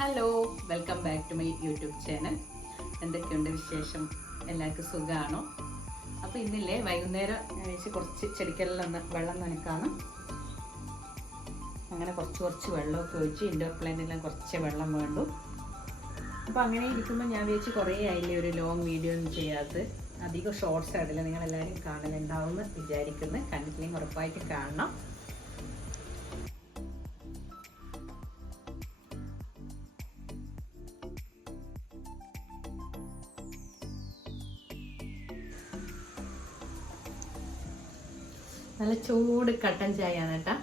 Hello welcome back to my YouTube channel എന്തൊക്കെയുണ്ട് വിശേഷം? എല്ലാവർക്കും സുഖമാണോ അപ്പോൾ ഇന്നില്ലേ വൈകുന്നേരം വെച്ച് കുറച്ച് ചെടിക്കെല്ലാം വെള്ളം നനക്കാണ് അങ്ങനെ കുറച്ച് കുറച്ച് വെള്ളമൊക്കെ ഒഴിച്ച് ഇൻഡോർ പ്ലാന്റിലും കുറച്ച് വെള്ളം വേണ്ടു. അപ്പോൾ അങ്ങനെ ഇരിക്കുമ്പോൾ ഞാൻ വിചാരിച്ച് കുറേ ആയില്ലേ ഒരു ലോങ് വീഡിയോ ഒന്നും ചെയ്യാത്തത്. അധികം ഷോർട്സ് ആയിട്ടില്ല നിങ്ങളെല്ലാവരും കാണലുണ്ടാവുമെന്ന് വിചാരിക്കുന്നു. കണ്ടിട്ടില്ലെങ്കിൽ ഉറപ്പായിട്ട് കാണണം. നല്ല ചൂട് കട്ടൻ ചായയാണ് കേട്ടോ.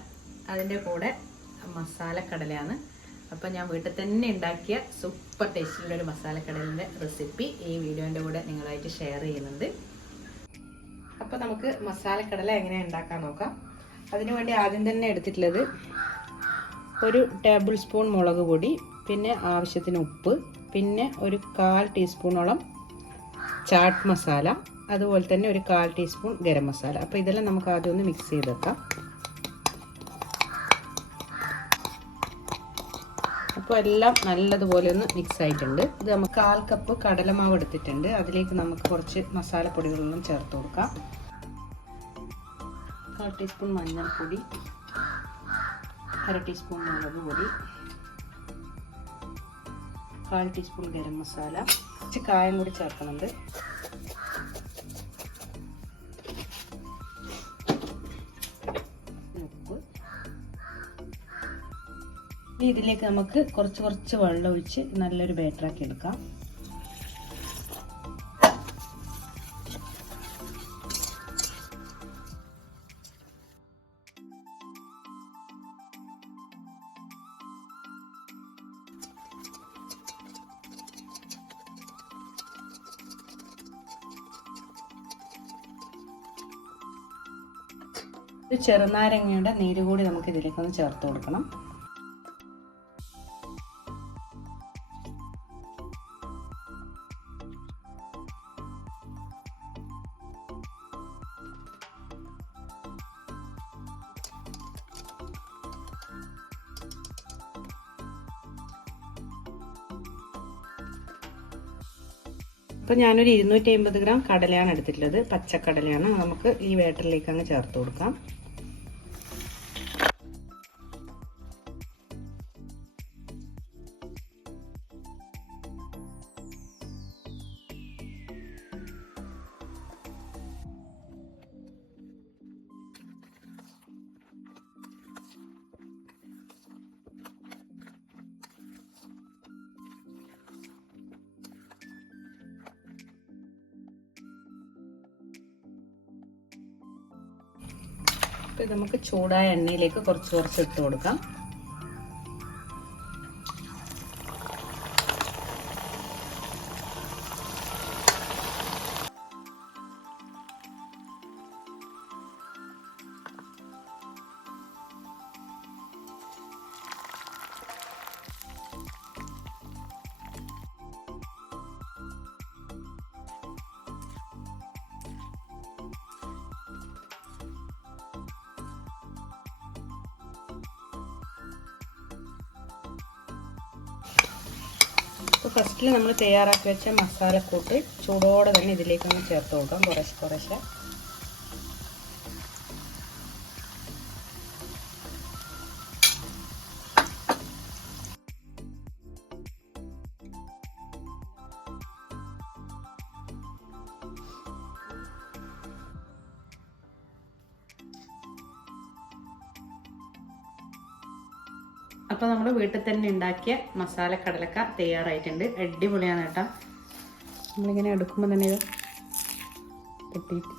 അതിന്റെ കൂടെ മസാലക്കടലയാണ്. അപ്പോൾ ഞാൻ വീട്ടിൽ തന്നെ ഉണ്ടാക്കിയ സൂപ്പർ ടേസ്റ്റിലുള്ള ഒരു മസാലക്കടലിന്റെ റെസിപ്പി ഈ വീഡിയോന്റെ കൂടെ നിങ്ങളായിട്ട് ഷെയർ ചെയ്യുന്നുണ്ട്. അപ്പോൾ നമുക്ക് മസാലക്കടല എങ്ങനെ ഉണ്ടാക്കാൻ നോക്കാം. അതിനു വേണ്ടി ആദ്യം തന്നെ എടുത്തിട്ടുള്ളത് ഒരു ടേബിൾ സ്പൂൺ മുളക് പൊടി പിന്നെ ആവശ്യത്തിന് ഉപ്പ് പിന്നെ ഒരു കാൽ ടീസ്പൂണോളം ചാട്ട് മസാല അതുപോലെ തന്നെ ഒരു കാൽ ടീസ്പൂൺ ഗരം മസാല. അപ്പോൾ ഇതെല്ലാം നമുക്ക് ആദ്യം ഒന്ന് മിക്സ് ചെയ്ത് വെക്കാം അപ്പോൾ എല്ലാം നല്ലതുപോലെ ഒന്ന് മിക്സ് ആയിട്ടുണ്ട്. ഇത് നമുക്ക് കാൽ കപ്പ് കടലമാവ് എടുത്തിട്ടുണ്ട്. അതിലേക്ക് നമുക്ക് കുറച്ച് മസാലപ്പൊടികളൊന്നും ചേർത്ത് കൊടുക്കാം. കാൽ ടീസ്പൂൺ മഞ്ഞൾപ്പൊടി അര ടീസ്പൂൺ മുളക് പൊടി കാൽ ടീസ്പൂൺ ഗരം മസാല. കുറച്ച് കായം കൂടി ചേർക്കുന്നുണ്ട്. ഇനി ഇതിലേക്ക് നമുക്ക് കുറച്ച് കുറച്ച് വെള്ളം ഒഴിച്ച് നല്ലൊരു ബാറ്ററാക്കി എടുക്കാം. ചെറുനാരങ്ങയുടെ നീര് കൂടി നമുക്ക് ഇതിലേക്കൊന്ന് ചേർത്ത് കൊടുക്കണം. അപ്പോൾ ഞാനൊരു ഇരുന്നൂറ്റി അമ്പത് ഗ്രാം കടലയാണ് എടുത്തിട്ടുള്ളത്. പച്ചക്കടലയാണ്. നമുക്ക് ഈ വേട്ടറിലേക്ക് അങ്ങ് ചേർത്ത് കൊടുക്കാം. ഇത് നമുക്ക് ചൂടായ എണ്ണയിലേക്ക് കുറച്ച് കുറച്ച് ഇട്ട് കൊടുക്കാം. ഫസ്റ്റിൽ നമ്മൾ തയ്യാറാക്കി വെച്ച മസാലക്കൂട്ട് ചൂടോടെ തന്നെ ഇതിലേക്ക് ഒന്ന് ചേർത്ത് കൊടുക്കാം. കുറേശ്ശെ കുറേശ്ശെ അപ്പോൾ നമ്മൾ വീട്ടിൽ തന്നെ ഉണ്ടാക്കിയ മസാല കടലക്ക തയ്യാറായിട്ടുണ്ട്. അടിപൊളിയാണ് കേട്ടോ. നമ്മളിങ്ങനെ എടുക്കുമ്പോൾ തന്നെ ഇത് പൊട്ടിയിട്ട്